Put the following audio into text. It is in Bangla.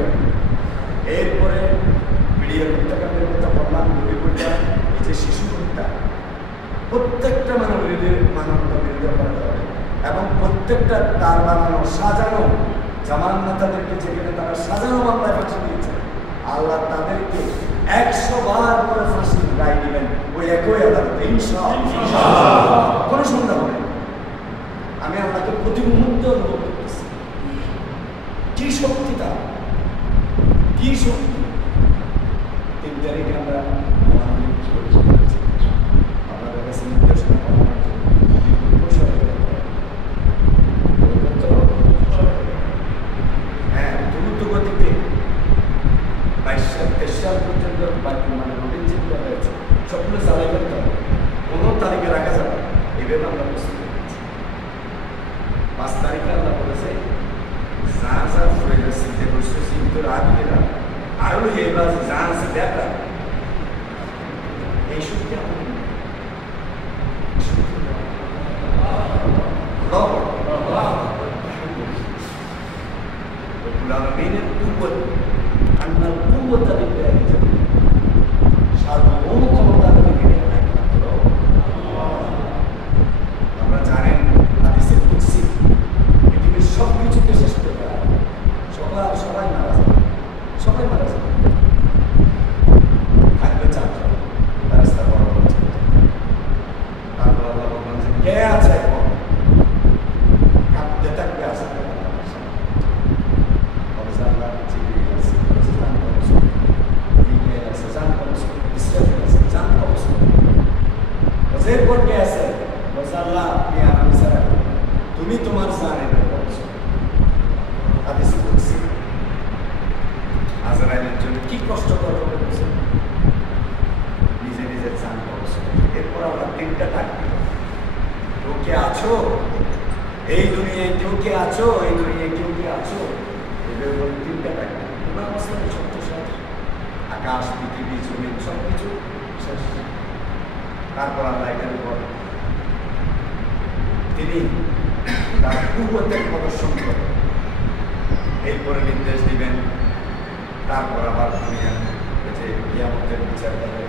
পরিচয়। এরপরে মিডিয়ার হত্যাকাণ্ডের কথা বললাম, বইটা এই যে শিশু হত্যা, প্রত্যেকটা মানবতা বিরোধী অপরাধ হবে এবং প্রত্যেকটা তার বানানো সাজানো জামান্না তাদেরকে যেখানে তারা সাজানো মামলায় ফাঁসি দিয়েছে, আল্লাহ তাদেরকে 100 বার করে ফাঁসির রায় দিবেন ওই একই আদালতে, ইনশাআল্লাহ। কোনো সন্দেহ নেই। আমি আল্লাহকে প্রতি মুহূর্তে অনুভব করতেছি। কি শক্তি তার, কি শক্তি! 3 তারিখে আমরা আপনাদের কাছে নির্দেশনা পাওয়ার জন্য দ্রুত গতিতে 22 সাল 23 সাল পর্যন্ত মানে রুটিন চেঞ্জ করা হয়েছে, সবগুলো চালাই করতে হবে, কোনো তারিখে রাখা যাবে। এভাবে আমরা প্রস্তুতি নিচ্ছি। 5 তারিখে আল্লাহ বলেছে যা যা প্রয়োজন চিন্তা করছে চিন্তা রাখবে না, আরো এবার যা আছে দেখা এই শক্তি আমাদের মেনের কুবত আন্নার কুবত সার্বভৌম ক্ষমতা একমাত্র আমরা জানেন হাদিসে কুদসি পৃথিবীর সব কিছুকে শেষ করতে পারে, সবাই মারা যাবে, সবাই মারা যাবে, থাকবে 4 জন রাস্তা বড় হচ্ছে। তারপর আল্লাহ বলবেন যে কে আছে এখন, কাঁপতে থাকবে আসতে তুমি তোমার জানে আজরাইলের জন্য কি কষ্ট করবো, নিজে নিজের জান করছো। এরপর আমরা 3টা থাকবে, কেউ কে আছো এই দুনিয়ায়, কেউ কে আছো এই দুনিয়ায়, কেউ কে আছো, এদের 3টা থাকবে। তোমার অবস্থা সত্য শেষ, আকাশ পৃথিবী জমিন সবকিছু শেষ। তারপর আল্লাহ এখানে বলেন তিনি তার কুওয়াতের প্রদর্শন করেন, এরপরে নির্দেশ দিবেন। তারপর আবার দুনিয়া যে কিয়ামতের বিচার করে